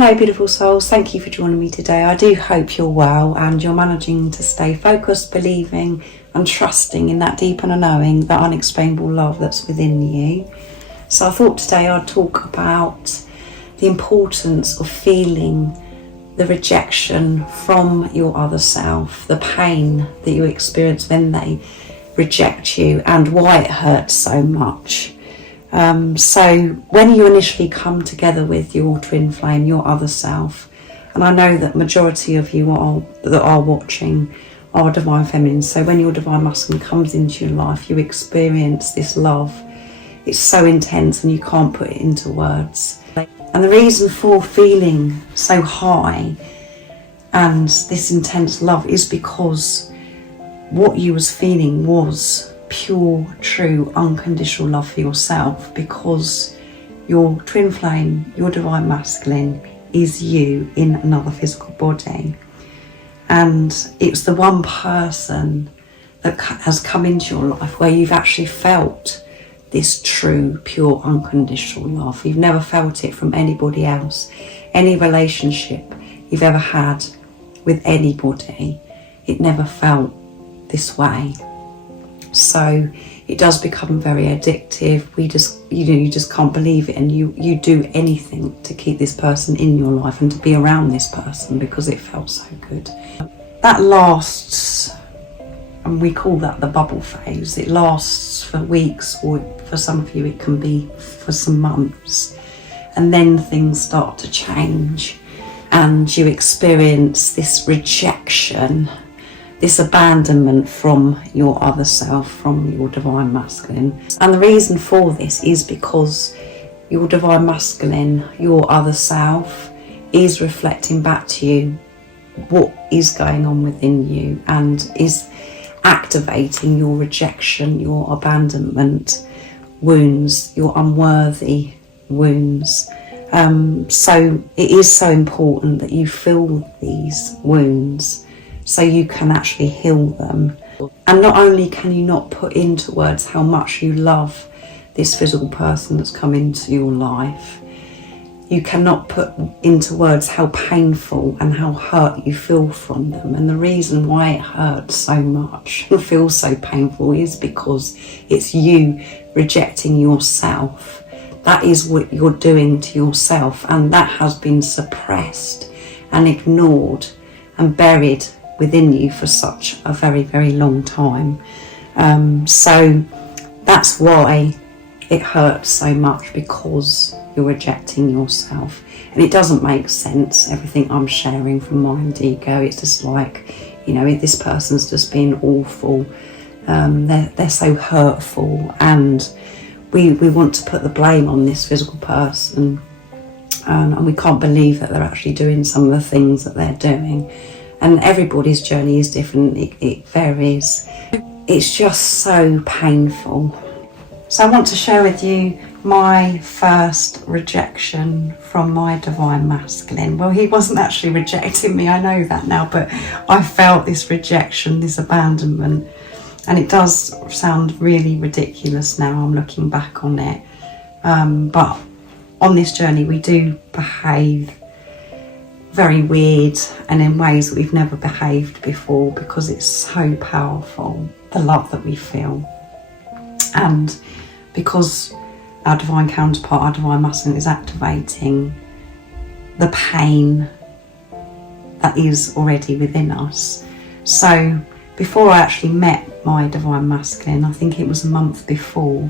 Hello beautiful souls, thank you for joining me today. I do hope you're well and you're managing to stay focused, believing and trusting in that deep inner knowing, that unexplainable love that's within you. So I thought today I'd talk about the importance of feeling the rejection from your other self, the pain that you experience when they reject you and why it hurts so much. So when you initially come together with your twin flame, your other self, and I know that majority of you that are watching are divine feminine, so when your divine masculine comes into your life, you experience this love. It's so intense and you can't put it into words. And the reason for feeling so high and this intense love is because what you was feeling was pure, true, unconditional love for yourself, because your twin flame, your divine masculine, is you in another physical body. And it's the one person that has come into your life where you've actually felt this true, pure, unconditional love. You've never felt it from anybody else. Any relationship you've ever had with anybody, it never felt this way. So it does become very addictive. You just can't believe it, and you do anything to keep this person in your life and to be around this person because it felt so good. That lasts, and we call that the bubble phase. It lasts for weeks, or for some of you it can be for some months, and then things start to change and you experience this rejection, this abandonment from your other self, from your divine masculine. And the reason for this is because your divine masculine, your other self, is reflecting back to you what is going on within you and is activating your rejection, your abandonment wounds, your unworthy wounds. So it is so important that you feel these wounds so you can actually heal them. And not only can you not put into words how much you love this physical person that's come into your life, you cannot put into words how painful and how hurt you feel from them. And the reason why it hurts so much and feels so painful is because it's you rejecting yourself. That is what you're doing to yourself, and that has been suppressed and ignored and buried within you for such a very, very long time. So that's why it hurts so much, because you're rejecting yourself. And it doesn't make sense, everything I'm sharing from mind ego. It's just like, this person's just being awful. They're so hurtful, and we want to put the blame on this physical person, and we can't believe that they're actually doing some of the things that they're doing. And everybody's journey is different, it varies. It's just so painful. So I want to share with you my first rejection from my divine masculine. Well, he wasn't actually rejecting me, I know that now, but I felt this rejection, this abandonment. And it does sound really ridiculous now, I'm looking back on it. But on this journey we do behave very weird and in ways that we've never behaved before, because it's so powerful, the love that we feel. And because our divine counterpart, our divine masculine, is activating the pain that is already within us. So before I actually met my divine masculine, I think it was a month before,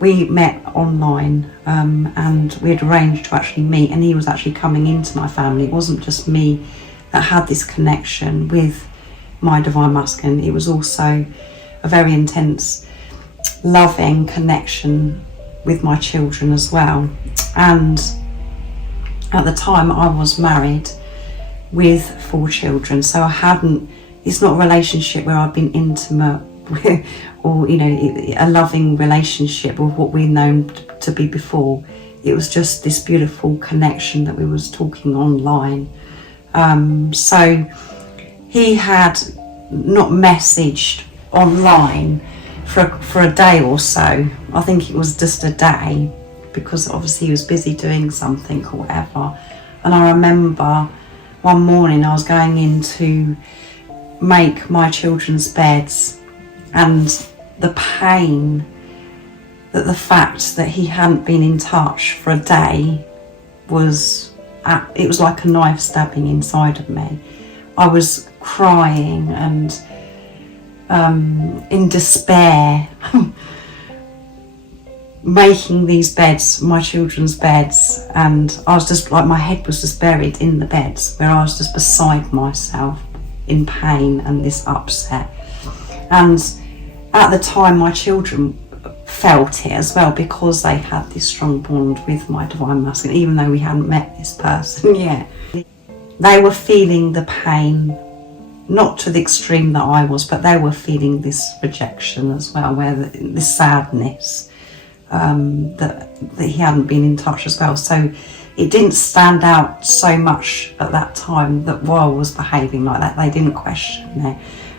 we met online, and we had arranged to actually meet, and he was actually coming into my family. It wasn't just me that had this connection with my divine masculine, it was also a very intense, loving connection with my children as well. And at the time I was married with 4 children, so it's not a relationship where I've been intimate with, or a loving relationship with what we've known to be before. It was just this beautiful connection that we was talking online. So he had not messaged online for a day or so. I think it was just a day, because obviously he was busy doing something or whatever. And I remember one morning I was going in to make my children's beds, and the pain that the fact that he hadn't been in touch for a day it was like a knife stabbing inside of me. I was crying and in despair, making these beds, my children's beds, and I was just like, my head was just buried in the beds, where I was just beside myself in pain and this upset. And at the time my children felt it as well, because they had this strong bond with my divine masculine, even though we hadn't met this person yet. They were feeling the pain, not to the extreme that I was, but they were feeling this rejection as well, where this sadness that he hadn't been in touch as well. So it didn't stand out so much at that time that while I was behaving like that, they didn't question it.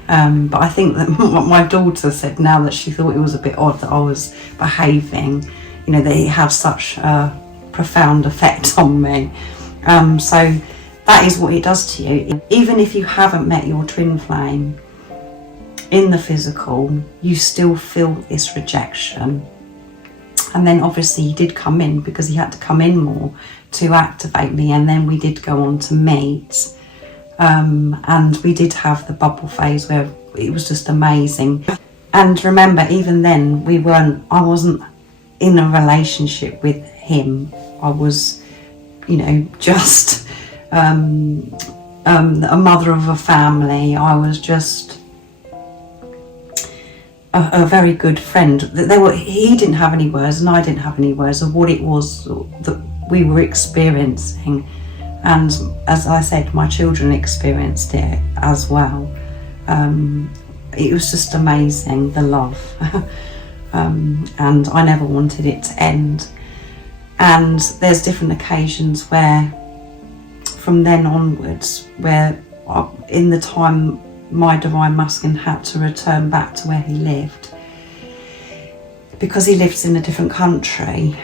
But I think that my daughter said now that she thought it was a bit odd that I was behaving, you know, that it had such a profound effect on me. So that is what it does to you. Even if you haven't met your twin flame in the physical, you still feel this rejection. And then obviously he did come in, because he had to come in more to activate me, and then we did go on to meet. And we did have the bubble phase where it was just amazing. And remember, even then I wasn't in a relationship with him. I was, you know, just a mother of a family. I was just a very good friend. He didn't have any words and I didn't have any words of what it was that we were experiencing. And as I said, my children experienced it as well. It was just amazing, the love. And I never wanted it to end. And there's different occasions where, from then onwards, where in the time my divine masculine had to return back to where he lived, because he lives in a different country.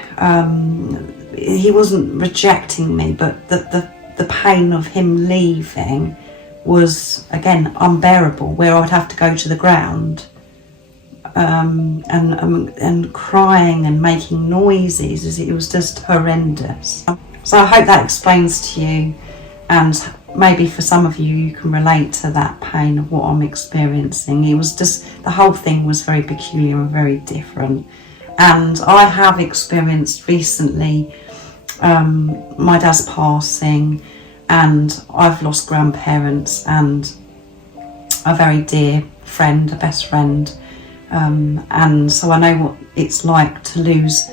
He wasn't rejecting me, but the pain of him leaving was, again, unbearable, where I'd have to go to the ground and crying and making noises. It was just horrendous. So I hope that explains to you, and maybe for some of you, you can relate to that pain of what I'm experiencing. It was just, the whole thing was very peculiar and very different. And I have experienced recently my dad's passing, and I've lost grandparents and a very dear friend, a best friend. And so I know what it's like to lose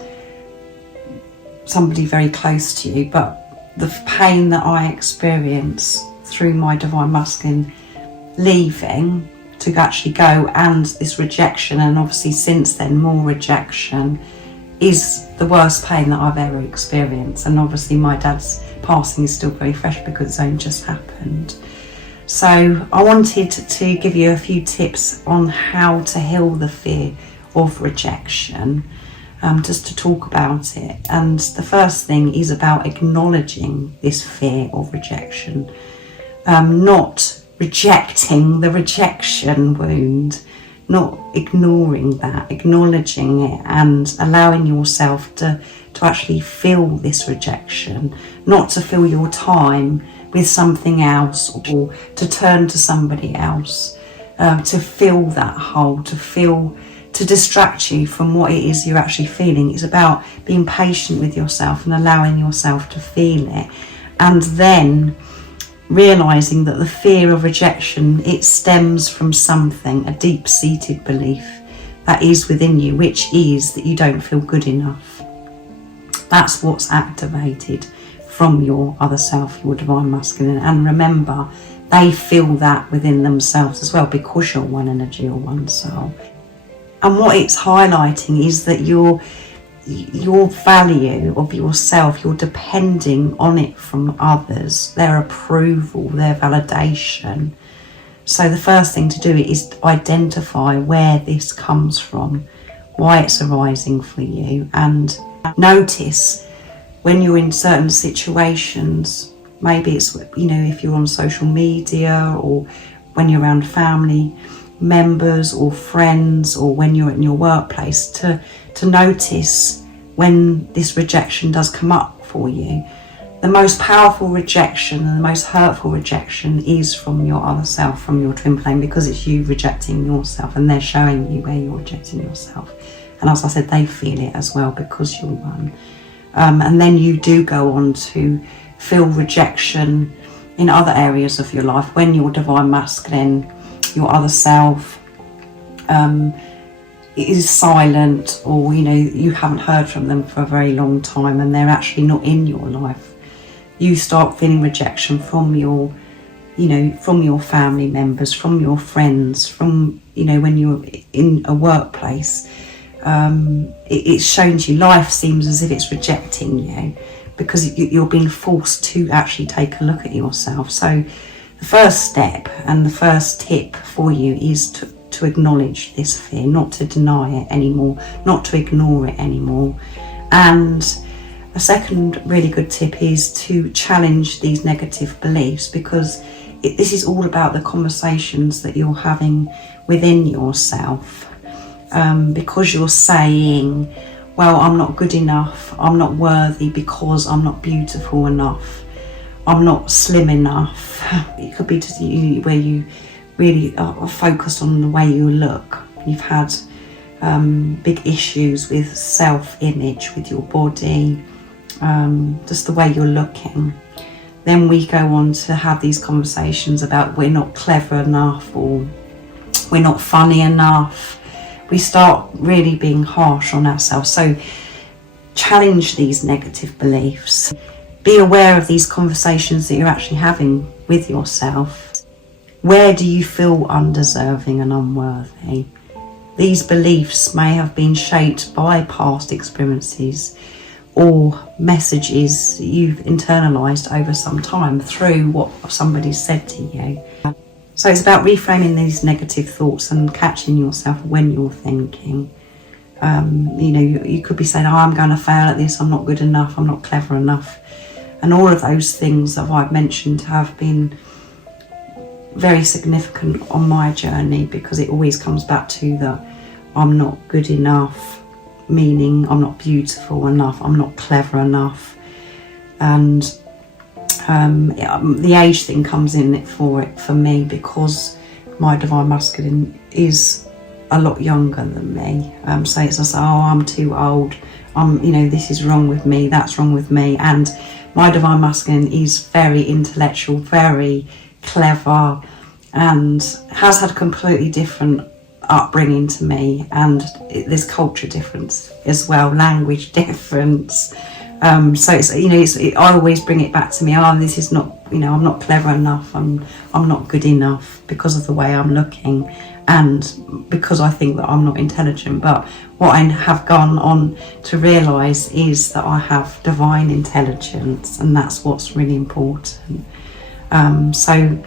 somebody very close to you, but the pain that I experience through my divine masculine leaving to actually go, and this rejection, and obviously since then more rejection, is the worst pain that I've ever experienced. And obviously my dad's passing is still very fresh because it's only just happened. So I wanted to give you a few tips on how to heal the fear of rejection, just to talk about it. And the first thing is about acknowledging this fear of rejection, not rejecting the rejection wound, not ignoring that, acknowledging it and allowing yourself to actually feel this rejection, not to fill your time with something else or to turn to somebody else, to fill that hole, to distract you from what it is you're actually feeling. It's about being patient with yourself and allowing yourself to feel it, and then realizing that the fear of rejection, it stems from something, a deep-seated belief that is within you, which is that you don't feel good enough. That's what's activated from your other self, your divine masculine. And remember, they feel that within themselves as well, because you're one energy or one soul. And what it's highlighting is that your value of yourself, you're depending on it from others, their approval, their validation. So the first thing to do is identify where this comes from, why it's arising for you, and notice when you're in certain situations Maybe it's, if you're on social media, or when you're around family members or friends, or when you're in your workplace, to notice when this rejection does come up for you. The most powerful rejection and the most hurtful rejection is from your other self, from your twin flame, because it's you rejecting yourself, and they're showing you where you're rejecting yourself. And as I said, they feel it as well because you're one. And then you do go on to feel rejection in other areas of your life when your divine masculine, your other self, is silent, or you haven't heard from them for a very long time and they're actually not in your life. You start feeling rejection from your family members, from your friends, from when you're in a workplace. It's shown to you, life seems as if it's rejecting you because you're being forced to actually take a look at yourself. So the first step and the first tip for you is to acknowledge this fear, not to deny it anymore, not to ignore it anymore. And a second really good tip is to challenge these negative beliefs, because this is all about the conversations that you're having within yourself. Because you're saying, well, I'm not good enough, I'm not worthy because I'm not beautiful enough, I'm not slim enough. It could be just where you really are focused on the way you look. You've had big issues with self-image, with your body, just the way you're looking. Then we go on to have these conversations about we're not clever enough, or we're not funny enough. We start really being harsh on ourselves. So challenge these negative beliefs. Be aware of these conversations that you're actually having with yourself. Where do you feel undeserving and unworthy? These beliefs may have been shaped by past experiences or messages you've internalized over some time through what somebody said to you. So it's about reframing these negative thoughts and catching yourself when you're thinking. You could be saying, oh, I'm going to fail at this, I'm not good enough, I'm not clever enough. And all of those things that I've mentioned have been very significant on my journey, because it always comes back to that I'm not good enough, meaning I'm not beautiful enough, I'm not clever enough. And the age thing comes in for me, because my divine masculine is a lot younger than me. So it's just, oh, I'm too old, this is wrong with me, that's wrong with me. And my divine masculine is very intellectual, very clever, and has had a completely different upbringing to me. And there's culture difference as well, language difference. So I always bring it back to me. Oh, this is not, I'm not clever enough. I'm not good enough because of the way I'm looking, and because I think that I'm not intelligent. But what I have gone on to realise is that I have divine intelligence, and that's what's really important. So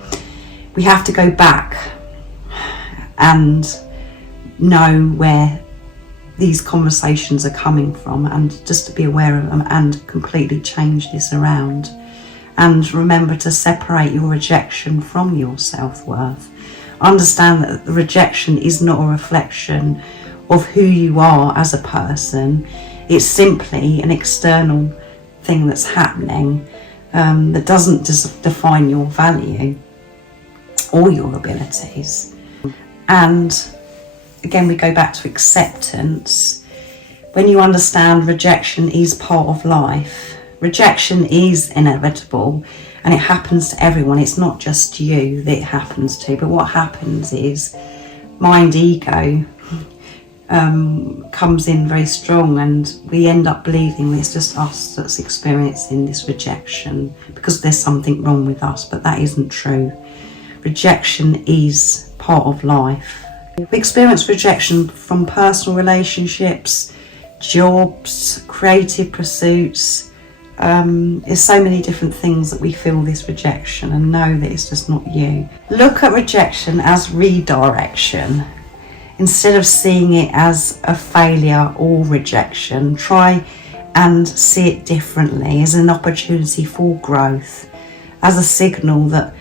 we have to go back and know where these conversations are coming from, and just to be aware of them and completely change this around. And remember to separate your rejection from your self-worth. Understand that the rejection is not a reflection of who you are as a person. It's simply an external thing that's happening that doesn't define your value or your abilities. And again, we go back to acceptance. When you understand rejection is part of life, rejection is inevitable, and it happens to everyone. It's not just you that it happens to, but what happens is mind ego comes in very strong, and we end up believing it's just us that's experiencing this rejection because there's something wrong with us, but that isn't true. Rejection is part of life. We experience rejection from personal relationships, jobs, creative pursuits. There's so many different things that we feel this rejection, and know that it's just not you. Look at rejection as redirection. Instead of seeing it as a failure or rejection, try and see it differently, as an opportunity for growth. as a signal that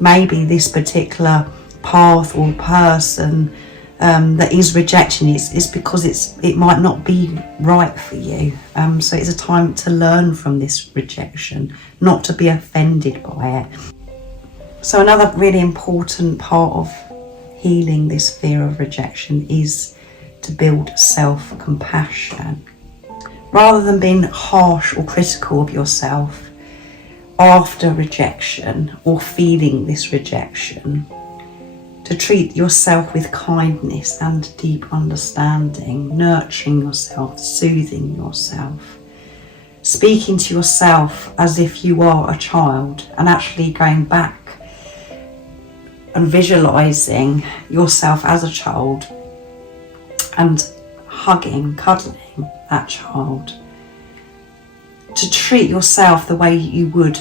maybe this particular path or person that is rejection is because it might not be right for you. So it's a time to learn from this rejection, not to be offended by it. So another really important part of healing this fear of rejection is to build self-compassion. Rather than being harsh or critical of yourself after rejection or feeling this rejection, to treat yourself with kindness and deep understanding, nurturing yourself, soothing yourself, speaking to yourself as if you are a child, and actually going back and visualizing yourself as a child and hugging, cuddling that child. To treat yourself the way you would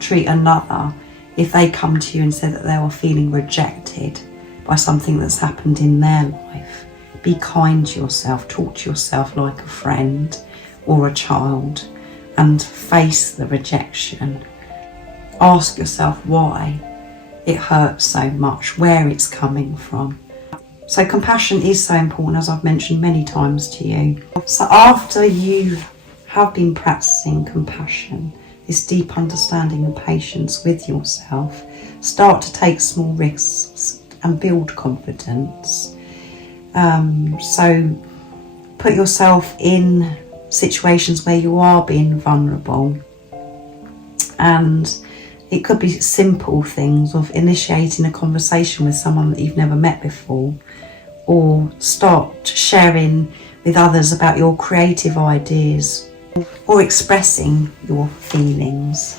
treat another if they come to you and say that they were feeling rejected by something that's happened in their life. Be kind to yourself, talk to yourself like a friend or a child, and face the rejection. Ask yourself why it hurts so much, where it's coming from. So compassion is so important, as I've mentioned many times to you. So after you have been practicing compassion, this deep understanding and patience with yourself, start to take small risks and build confidence. So put yourself in situations where you are being vulnerable, and it could be simple things of initiating a conversation with someone that you've never met before, or start sharing with others about your creative ideas, or expressing your feelings,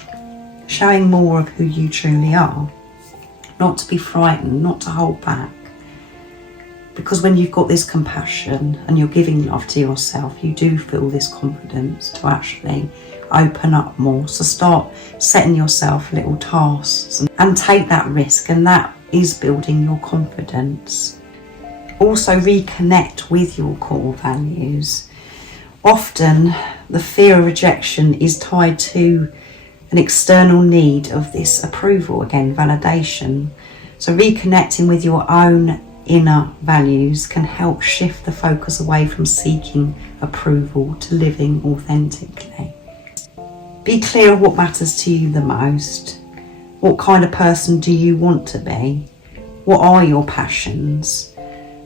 showing more of who you truly are, not to be frightened, not to hold back. Because when you've got this compassion and you're giving love to yourself, you do feel this confidence to actually open up more. So start setting yourself little tasks and take that risk, and that is building your confidence. Also reconnect with your core values. Often the fear of rejection is tied to an external need of this approval, again, validation. So reconnecting with your own inner values can help shift the focus away from seeking approval to living authentically. Be clear of what matters to you the most. What kind of person do you want to be? What are your passions?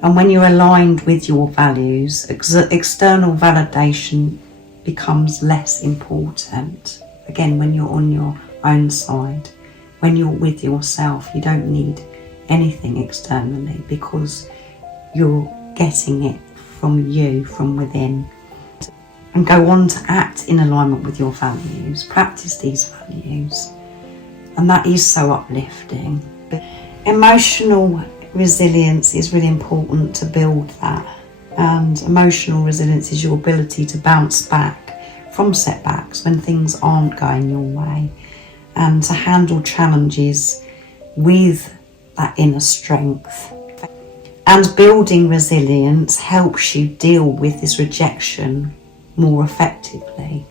And when you're aligned with your values, external validation becomes less important. Again, when you're on your own side, when you're with yourself, you don't need anything externally because you're getting it from you, from within. And go on to act in alignment with your values. Practice these values. And that is so uplifting. Emotional resilience is really important to build that. And emotional resilience is your ability to bounce back from setbacks when things aren't going your way, and to handle challenges with that inner strength. And building resilience helps you deal with this rejection more effectively.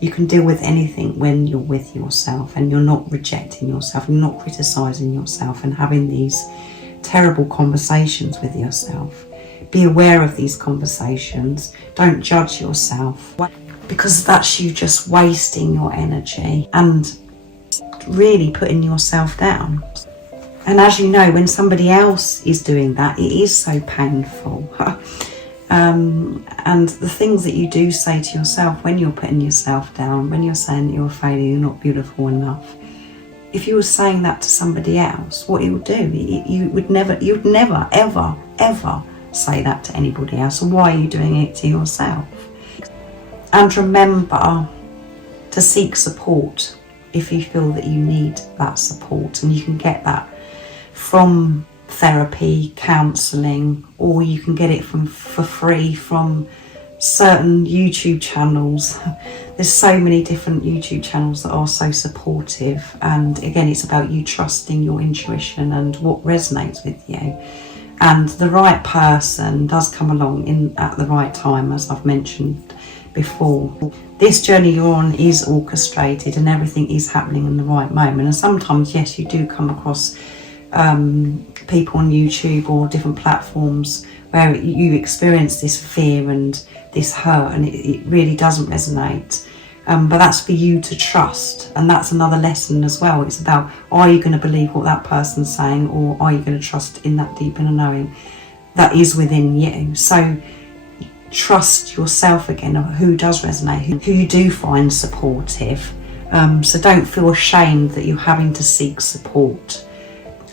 You can deal with anything when you're with yourself and you're not rejecting yourself, and not criticizing yourself and having these terrible conversations with yourself. Be aware of these conversations. Don't judge yourself, because that's you just wasting your energy and really putting yourself down. And as you know, when somebody else is doing that, it is so painful. And the things that you do say to yourself when you're putting yourself down, when you're saying that you're a failure, you're not beautiful enough, if you were saying that to somebody else, what it would do, you'd never, ever say that to anybody else. So why are you doing it to yourself? And remember to seek support if you feel that you need that support, and you can get that from therapy, counselling, or you can get it for free from certain YouTube channels. There's so many different YouTube channels that are so supportive, and again, it's about you trusting your intuition and what resonates with you. And the right person does come along at the right time, as I've mentioned before. This journey you're on is orchestrated and everything is happening in the right moment. And sometimes, yes, you do come across people on YouTube or different platforms where you experience this fear and this hurt, and it really doesn't resonate. But that's for you to trust, and that's another lesson as well. It's about, are you going to believe what that person's saying, or are you going to trust in that deep inner knowing that is within you? So trust yourself again, of who does resonate, who you do find supportive. So don't feel ashamed that you're having to seek support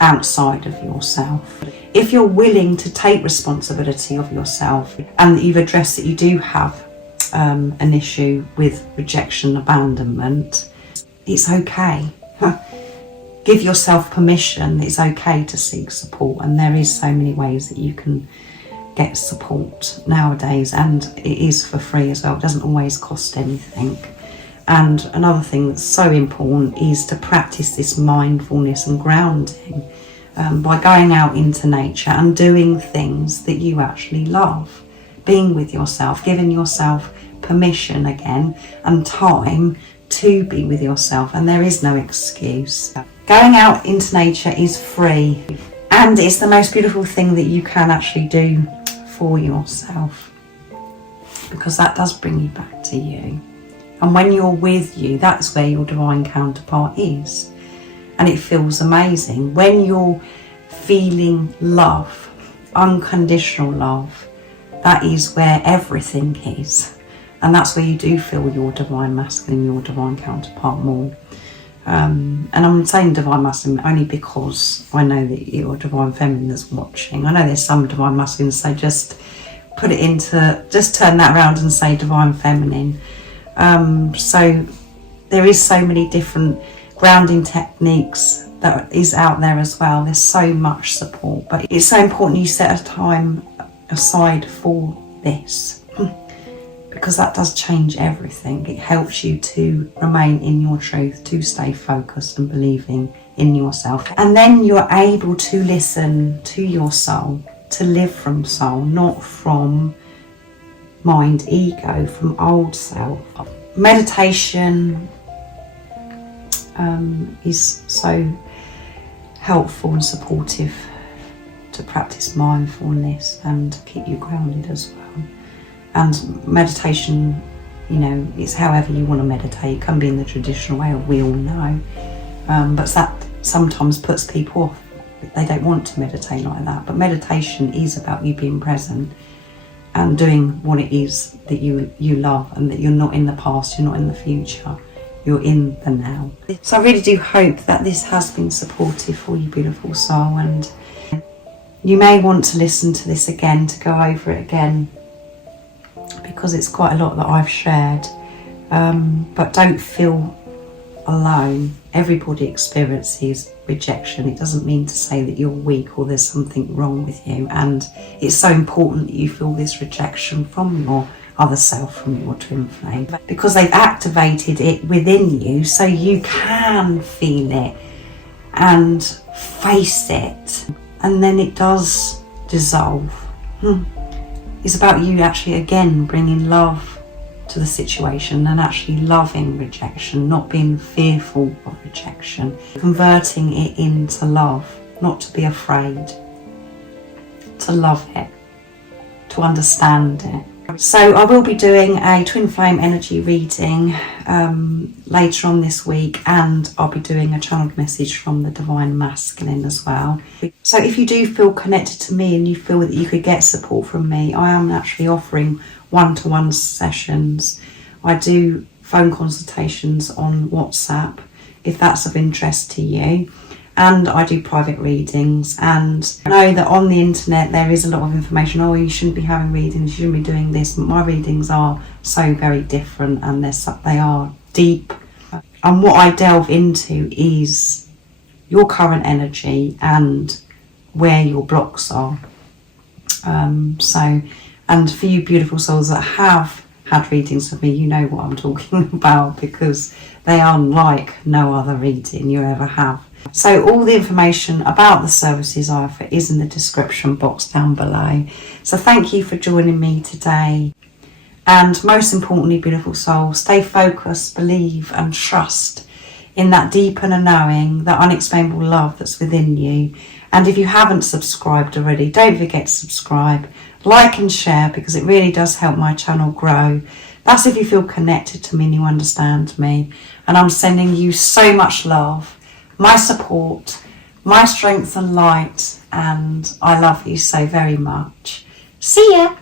outside of yourself. If you're willing to take responsibility of yourself, and that you've addressed that you do have an issue with rejection, abandonment, it's okay. Give yourself permission. It's okay to seek support, and there is so many ways that you can get support nowadays, and it is for free as well. It doesn't always cost anything. And another thing that's so important is to practice this mindfulness and grounding by going out into nature and doing things that you actually love. Being with yourself, giving yourself permission again and time to be with yourself, and there is no excuse. Going out into nature is free, and it's the most beautiful thing that you can actually do for yourself, because that does bring you back to you. And when you're with you, that's where your divine counterpart is. And it feels amazing. When you're feeling love, unconditional love, that is where everything is. And that's where you do feel your divine masculine, your divine counterpart more. And I'm saying divine masculine only because I know that you're divine feminine that's watching. I know there's some divine masculine, so just put it into, just turn that around and say divine feminine. So there is so many different grounding techniques that is out there as well. There's so much support, but it's so important you set a time aside for this, because that does change everything. It helps you to remain in your truth, to stay focused and believing in yourself. And then you're able to listen to your soul, to live from soul, not from mind, ego, from old self. Meditation is so helpful and supportive to practice mindfulness and keep you grounded as well. And meditation, you know, it's however you want to meditate. It can be in the traditional way, we all know, but that sometimes puts people off. They don't want to meditate like that. But meditation is about you being present and doing what it is that you love, and that you're not in the past, you're not in the future, you're in the now. So I really do hope that this has been supportive for you, beautiful soul, and you may want to listen to this again, to go over it again, because it's quite a lot that I've shared. But don't feel alone. Everybody experiences rejection. It doesn't mean to say that you're weak or there's something wrong with you. And it's so important that you feel this rejection from your other self, from your twin flame, because they've activated it within you, so you can feel it and face it, and then it does dissolve. It's about you actually again bringing love to the situation and actually loving rejection, not being fearful of rejection, converting it into love, not to be afraid, to love it, to understand it. So I will be doing a twin flame energy reading later on this week, and I'll be doing a channeled message from the divine masculine as well. So if you do feel connected to me and you feel that you could get support from me, I am actually offering one-to-one sessions. I do phone consultations on WhatsApp if that's of interest to you, and I do private readings. And I know that on the internet there is a lot of information, oh, you shouldn't be having readings, you shouldn't be doing this. My readings are so very different, and they are deep, and what I delve into is your current energy and where your blocks are. And for you beautiful souls that have had readings with me, you know what I'm talking about, because they are like no other reading you ever have. So all the information about the services I offer is in the description box down below. So thank you for joining me today. And most importantly, beautiful soul, stay focused, believe and trust in that deep inner knowing, that unexplainable love that's within you. And if you haven't subscribed already, don't forget to subscribe, like and share, because it really does help my channel grow. That's if you feel connected to me and you understand me. And I'm sending you so much love, my support, my strength and light, and I love you so very much. See ya!